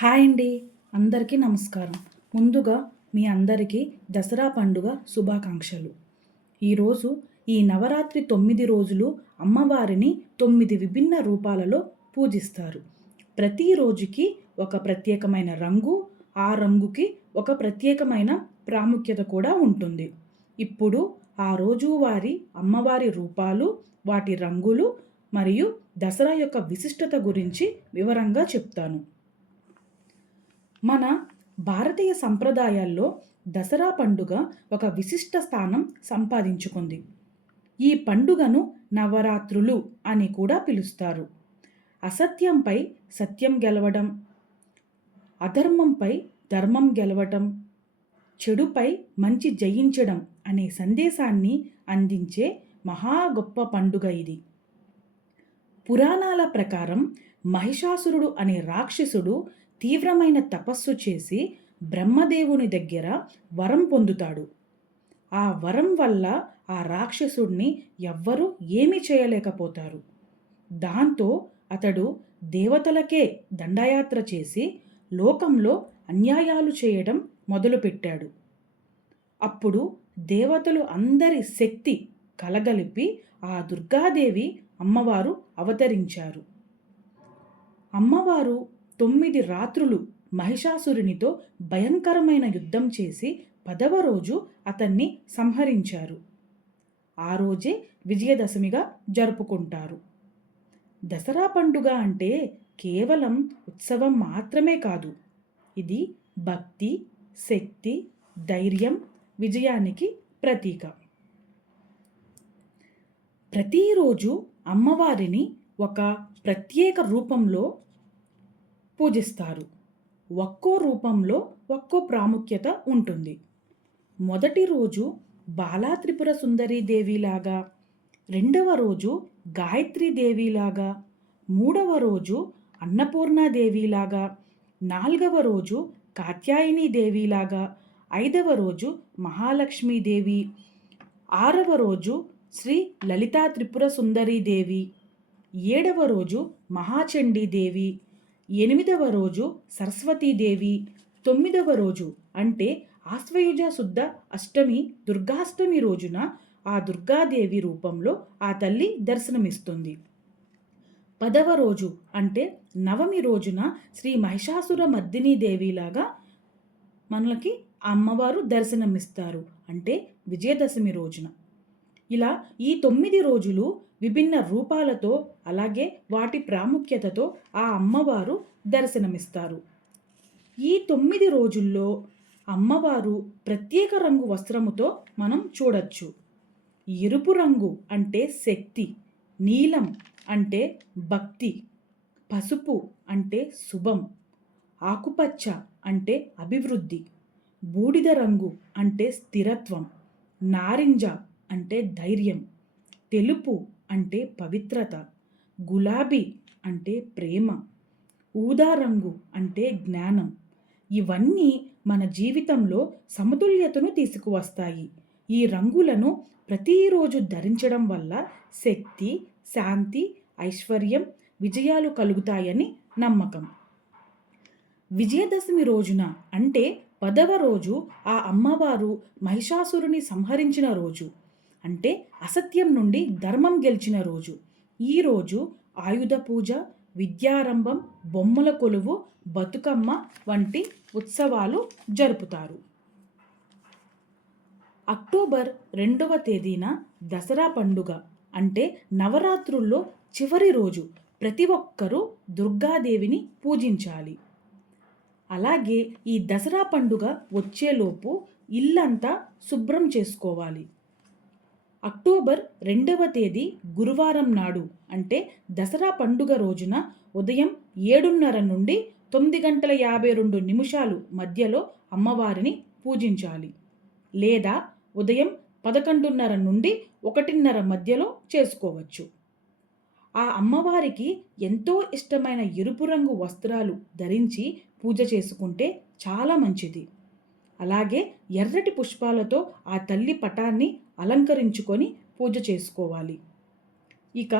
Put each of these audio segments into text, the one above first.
Hi అండి. అందరికీ నమస్కారం. ముందుగా మీ అందరికీ దసరా పండుగ శుభాకాంక్షలు. ఈరోజు ఈ నవరాత్రి తొమ్మిది రోజులు అమ్మవారిని తొమ్మిది విభిన్న రూపాలలో పూజిస్తారు. ప్రతి రోజుకి ఒక ప్రత్యేకమైన రంగు ఆ రంగుకి ఒక ప్రత్యేకమైన ప్రాముఖ్యత కూడా ఉంటుంది. ఇప్పుడు ఆ రోజువారి అమ్మవారి రూపాలు వాటి రంగులు మరియు దసరా యొక్క విశిష్టత గురించి వివరంగా చెప్తాను. మన భారతీయ సంప్రదాయాల్లో దసరా పండుగ ఒక విశిష్ట స్థానం సంపాదించుకుంది. ఈ పండుగను నవరాత్రులు అని కూడా పిలుస్తారు. అసత్యంపై సత్యం గెలవడం అధర్మంపై ధర్మం గెలవటం చెడుపై మంచి జయించడం అనే సందేశాన్ని అందించే మహా గొప్ప పండుగ ఇది. పురాణాల ప్రకారం మహిషాసురుడు అనే రాక్షసుడు తీవ్రమైన తపస్సు చేసి బ్రహ్మదేవుని దగ్గర వరం పొందుతాడు. ఆ వరం వల్ల ఆ రాక్షసుడిని ఎవ్వరూ ఏమీ చేయలేకపోతారు. దాంతో అతడు దేవతలకే దండయాత్ర చేసి లోకంలో అన్యాయాలు చేయడం మొదలుపెట్టాడు. అప్పుడు దేవతలు అందరి శక్తి కలగలిపి ఆ దుర్గాదేవి అమ్మవారు అవతరించారు. అమ్మవారు తొమ్మిది రాత్రులు మహిషాసురునితో భయంకరమైన యుద్ధం చేసి పదవ రోజు అతన్ని సంహరించారు. ఆ రోజే విజయదశమిగా జరుపుకుంటారు. దసరా పండుగ అంటే కేవలం ఉత్సవం మాత్రమే కాదు ఇది భక్తి శక్తి ధైర్యం విజయానికి ప్రతీక. ప్రతిరోజు అమ్మవారిని ఒక ప్రత్యేక రూపంలో పూజిస్తారు. ఒక్కో రూపంలో ఒక్కో ప్రాముఖ్యత ఉంటుంది. మొదటి రోజు బాలా త్రిపుర సుందరీ దేవిలాగా రెండవ రోజు గాయత్రీ దేవిలాగా మూడవ రోజు అన్నపూర్ణాదేవిలాగా నాలుగవ రోజు కాత్యాయని దేవిలాగా ఐదవ రోజు మహాలక్ష్మీదేవి ఆరవ రోజు శ్రీ లలితా త్రిపుర సుందరీ దేవి ఏడవ రోజు మహాచండీదేవి ఎనిమిదవ రోజు సరస్వతీదేవి తొమ్మిదవ రోజు అంటే ఆశ్వయుజ శుద్ధ అష్టమి దుర్గాష్టమి రోజున ఆ దుర్గాదేవి రూపంలో ఆ తల్లి దర్శనమిస్తుంది. పదవ రోజు అంటే నవమి రోజున శ్రీ మహిషాసుర మర్దినీ దేవిలాగా మనకి అమ్మవారు దర్శనమిస్తారు. అంటే విజయదశమి రోజున. ఇలా ఈ తొమ్మిది రోజులు విభిన్న రూపాలతో అలాగే వాటి ప్రాముఖ్యతతో ఆ అమ్మవారు దర్శనమిస్తారు. ఈ తొమ్మిది రోజుల్లో అమ్మవారు ప్రత్యేక రంగు వస్త్రముతో మనం చూడొచ్చు. ఎరుపు రంగు అంటే శక్తి నీలం అంటే భక్తి పసుపు అంటే శుభం ఆకుపచ్చ అంటే అభివృద్ధి బూడిద రంగు అంటే స్థిరత్వం నారింజ అంటే ధైర్యం. తెలుపు అంటే పవిత్రత. గులాబీ అంటే ప్రేమ. ఊదా రంగు అంటే జ్ఞానం. ఇవన్నీ మన జీవితంలో సమతుల్యతను తీసుకువస్తాయి. ఈ రంగులను ప్రతిరోజు ధరించడం వల్ల శక్తి శాంతి ఐశ్వర్యం విజయాలు కలుగుతాయని నమ్మకం. విజయదశమి రోజున అంటే పదవ రోజు ఆ అమ్మవారు మహిషాసురుని సంహరించిన రోజు. అంటే అసత్యం నుండి ధర్మం గెలిచిన రోజు. ఈరోజు ఆయుధ పూజ విద్యారంభం బొమ్మల కొలువు బతుకమ్మ వంటి ఉత్సవాలు జరుపుతారు. అక్టోబర్ రెండవ తేదీన దసరా పండుగ అంటే నవరాత్రుల్లో చివరి రోజు ప్రతి ఒక్కరూ దుర్గాదేవిని పూజించాలి. అలాగే ఈ దసరా పండుగ వచ్చేలోపు ఇల్లంతా శుభ్రం చేసుకోవాలి. అక్టోబర్ రెండవ తేదీ గురువారం నాడు అంటే దసరా పండుగ రోజున ఉదయం ఏడున్నర నుండి తొమ్మిది గంటల యాభై రెండు నిమిషాలు మధ్యలో అమ్మవారిని పూజించాలి. లేదా ఉదయం పదకొండున్నర నుండి ఒకటిన్నర మధ్యలో చేసుకోవచ్చు. ఆ అమ్మవారికి ఎంతో ఇష్టమైన ఎరుపు రంగు వస్త్రాలు ధరించి పూజ చేసుకుంటే చాలా మంచిది. అలాగే ఎర్రటి పుష్పాలతో ఆ తల్లి పటాన్ని అలంకరించుకొని పూజ చేసుకోవాలి. ఇక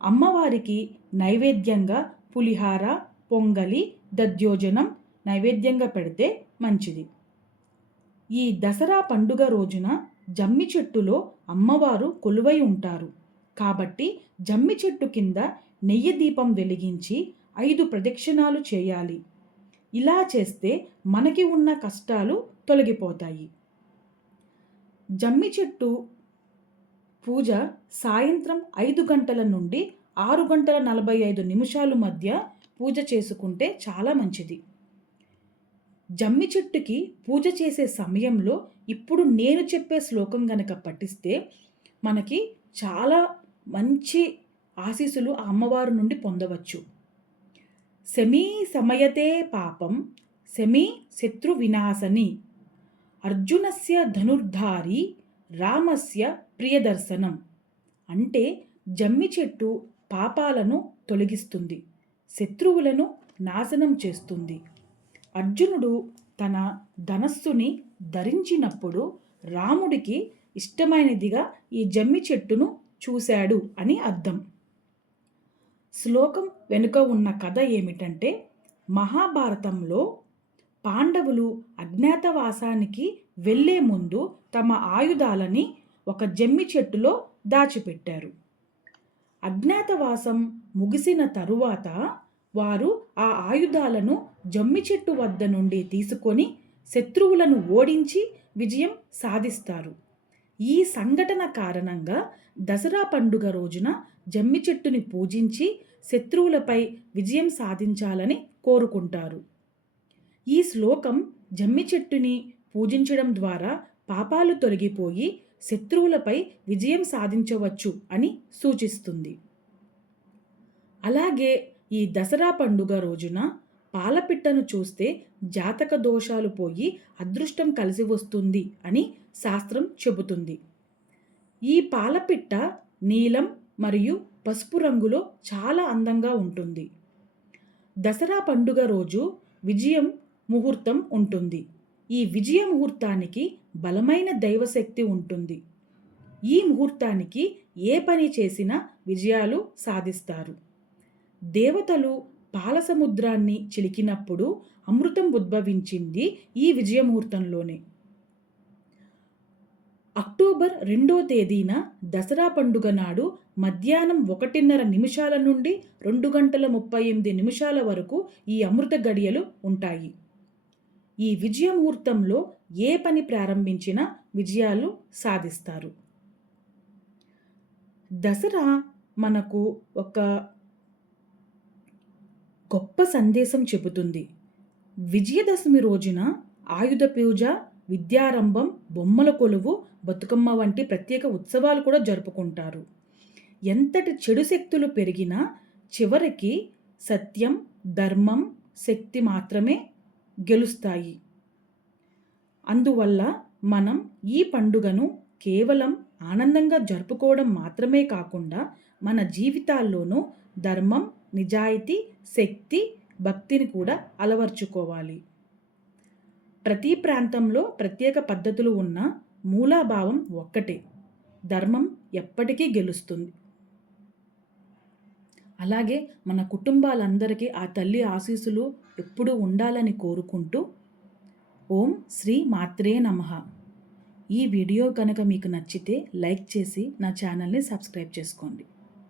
అమ్మవారికి నైవేద్యంగా పులిహార పొంగలి దద్యోజనం నైవేద్యంగా పెడితే మంచిది. ఈ దసరా పండుగ రోజున జమ్మి చెట్టులో అమ్మవారు కొలువై ఉంటారు. కాబట్టి జమ్మి చెట్టు కింద నెయ్యి దీపం వెలిగించి ఐదు ప్రదక్షిణాలు చేయాలి. ఇలా చేస్తే మనకి ఉన్న కష్టాలు తొలగిపోతాయి. జమ్మి చెట్టు పూజ సాయంత్రం ఐదు గంటల నుండి ఆరు గంటల నలభై ఐదు నిమిషాలు మధ్య పూజ చేసుకుంటే చాలా మంచిది. జమ్మి చెట్టుకి పూజ చేసే సమయంలో ఇప్పుడు నేను చెప్పే శ్లోకం గనక పఠిస్తే మనకి చాలా మంచి ఆశీస్సులు ఆ అమ్మవారి నుండి పొందవచ్చు. శమీ సమయతే పాపం శమీ శత్రు వినాశని అర్జునస్య ధనుర్ధారి రామస్య ప్రియదర్శనం. అంటే జమ్మి చెట్టు పాపాలను తొలగిస్తుంది శత్రువులను నాశనం చేస్తుంది. అర్జునుడు తన ధనస్సుని ధరించినప్పుడు రాముడికి ఇష్టమైనదిగా ఈ జమ్మి చెట్టును చూశాడు అని అర్థం. శ్లోకం వెనుక ఉన్న కథ ఏమిటంటే మహాభారతంలో పాండవులు అజ్ఞాతవాసానికి వెళ్ళే ముందు తమ ఆయుధాలని ఒక జమ్మి చెట్టులో దాచిపెట్టారు. అజ్ఞాతవాసం ముగిసిన తరువాత వారు ఆ ఆయుధాలను జమ్మి చెట్టు వద్ద నుండి తీసుకొని శత్రువులను ఓడించి విజయం సాధిస్తారు. ఈ సంఘటన కారణంగా దసరా పండుగ రోజున జమ్మి చెట్టుని పూజించి శత్రువులపై విజయం సాధించాలని కోరుకుంటారు. ఈ శ్లోకం జమ్మి చెట్టుని పూజించడం ద్వారా పాపాలు తొలగిపోయి శత్రువులపై విజయం సాధించవచ్చు అని సూచిస్తుంది. అలాగే ఈ దసరా పండుగ రోజున పాలపిట్టను చూస్తే జాతక దోషాలు పోయి అదృష్టం కలిసి వస్తుంది అని శాస్త్రం చెబుతుంది. ఈ పాలపిట్ట నీలం మరియు పసుపు రంగులో చాలా అందంగా ఉంటుంది. దసరా పండుగ రోజు విజయం ముహూర్తం ఉంటుంది. ఈ విజయ ముహూర్తానికి బలమైన దైవశక్తి ఉంటుంది. ఈ ముహూర్తానికి ఏ పని చేసినా విజయాలు సాధిస్తారు. దేవతలు పాలసముద్రాన్ని చిలికినప్పుడు అమృతం ఉద్భవించింది ఈ విజయముహూర్తంలోనే. అక్టోబర్ రెండో తేదీన దసరా పండుగ నాడు మధ్యాహ్నం ఒకటిన్నర నిమిషాల నుండి రెండు గంటల ముప్పై ఎనిమిది నిమిషాల వరకు ఈ అమృత గడియలు ఉంటాయి. ఈ విజయముహూర్తంలో ఏ పని ప్రారంభించినా విజయాలు సాధిస్తారు. దసరా మనకు ఒక గొప్ప సందేశం చెబుతుంది. విజయదశమి రోజున ఆయుధ పూజ విద్యారంభం బొమ్మల కొలువు బతుకమ్మ వంటి ప్రత్యేక ఉత్సవాలు కూడా జరుపుకుంటారు. ఎంతటి చెడు శక్తులు పెరిగినా చివరికి సత్యం ధర్మం శక్తి మాత్రమే గెలుస్తాయి. అందువల్ల మనం ఈ పండుగను కేవలం ఆనందంగా జరుపుకోవడం మాత్రమే కాకుండా మన జీవితాల్లోనూ ధర్మం నిజాయితీ శక్తి భక్తిని కూడా అలవర్చుకోవాలి. ప్రతి ప్రాంతంలో ప్రత్యేక పద్ధతులు ఉన్న మూలాభావం ఒక్కటే. ధర్మం ఎప్పటికీ గెలుస్తుంది. అలాగే మన కుటుంబాలందరికీ ఆ తల్లి ఆశీస్సులు ఎప్పుడూ ఉండాలని కోరుకుంటూ ఓం శ్రీ మాత్రే నమ. ఈ వీడియో కనుక మీకు నచ్చితే లైక్ చేసి నా ఛానల్ని సబ్స్క్రైబ్ చేసుకోండి.